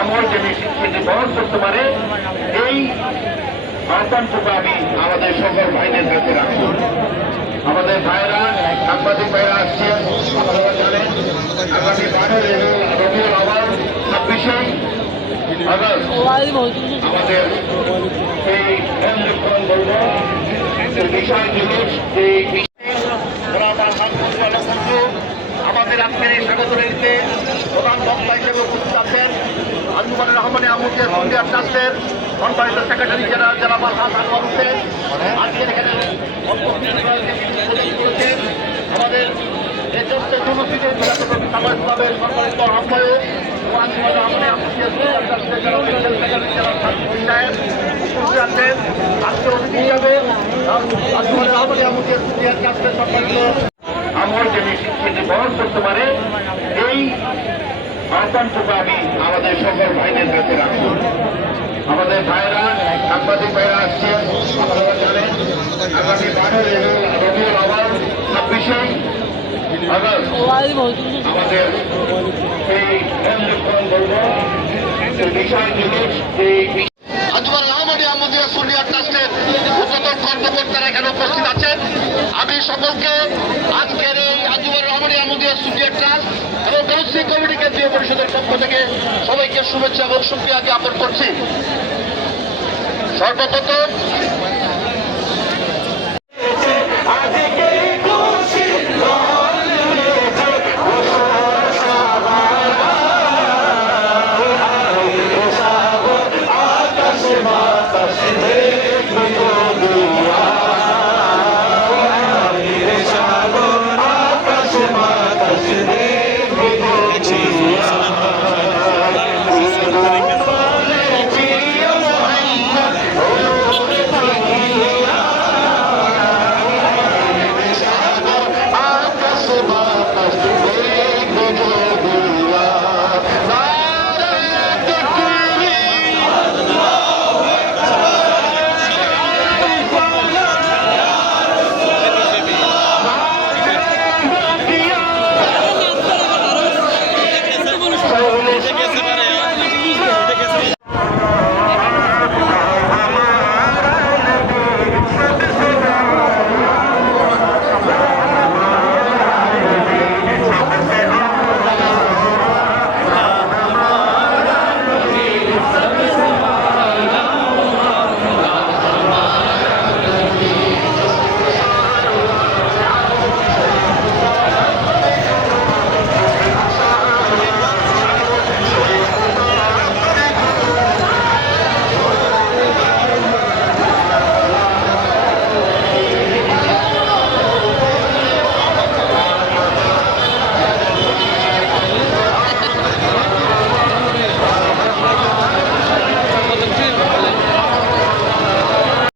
আমল যদি সেটি বহন করতে পারে, এই আহ্বানটুকু আমি আমাদের সকল ভাইদের কাছে রাখবো। আমাদের ভাইরা, সাংবাদিক ভাইরা আসছেন, আপনারা জানেন আগামী 12 রবিউল আউয়াল 26শে আগস্ট আমাদের এই সংরক্ষণ বলব বিশাল জুলুস আমাদের আজকের এই স্বাগত রেলিতে প্রধান বক্তা হিসেবে উপস্থিত আছেন আঞ্জুমানে রহমানে আমুদিয়া ইন্ডিয়া ট্রাস্টের সম্মানিত সেক্রেটারি জনাব আলহাজ আনোয়ার হোসেন। আজকের এখানে করেছেন আমাদের এই চলতে জনপ্রিয় সমাজের সম্মানিত আহ্বায়ক আঞ্জুমানে রহমানে আমুদিয়া ইন্ডিয়া ট্রাস্টের যারা সেক্রেটারি যারা সাহেব উপস্থিত আছেন। আজকে অতিথি হিসাবে আঞ্জুমানে রহমানে আমুদিয়া ইন্ডিয়া ট্রাস্টের সম্মানিত আমল যদি সেটি বহন করতে পারে, এই আহ্বানটুকু আমি আমাদের সকল ভাইদের কাছে রাখবো। আমাদের ভাইরা, সাংবাদিক ভাইরা আসছেন, আপনারা জানেন আগামী 12 রবিউল আউয়াল 26শে আগস্ট আমাদের এই সংরক্ষণ বলব বিশাল জুলুস আঞ্জুমান রহমানে আমুদিয়া ইন্ডিয়া ট্রাস্টের উচ্চতর কর্মকর্তারা এখানে উপস্থিত আছেন। আমি সকলকে আজকের এই আঞ্জুমান রহমানে আমুদিয়া ইন্ডিয়া ট্রাস্ট এবং তৌসিফ কমিটি কেন্দ্রীয় পরিষদের পক্ষ থেকে সবাইকে শুভেচ্ছা এবং শুকরিয়া জ্ঞাপন করছি। সর্বপ্রথম Hey!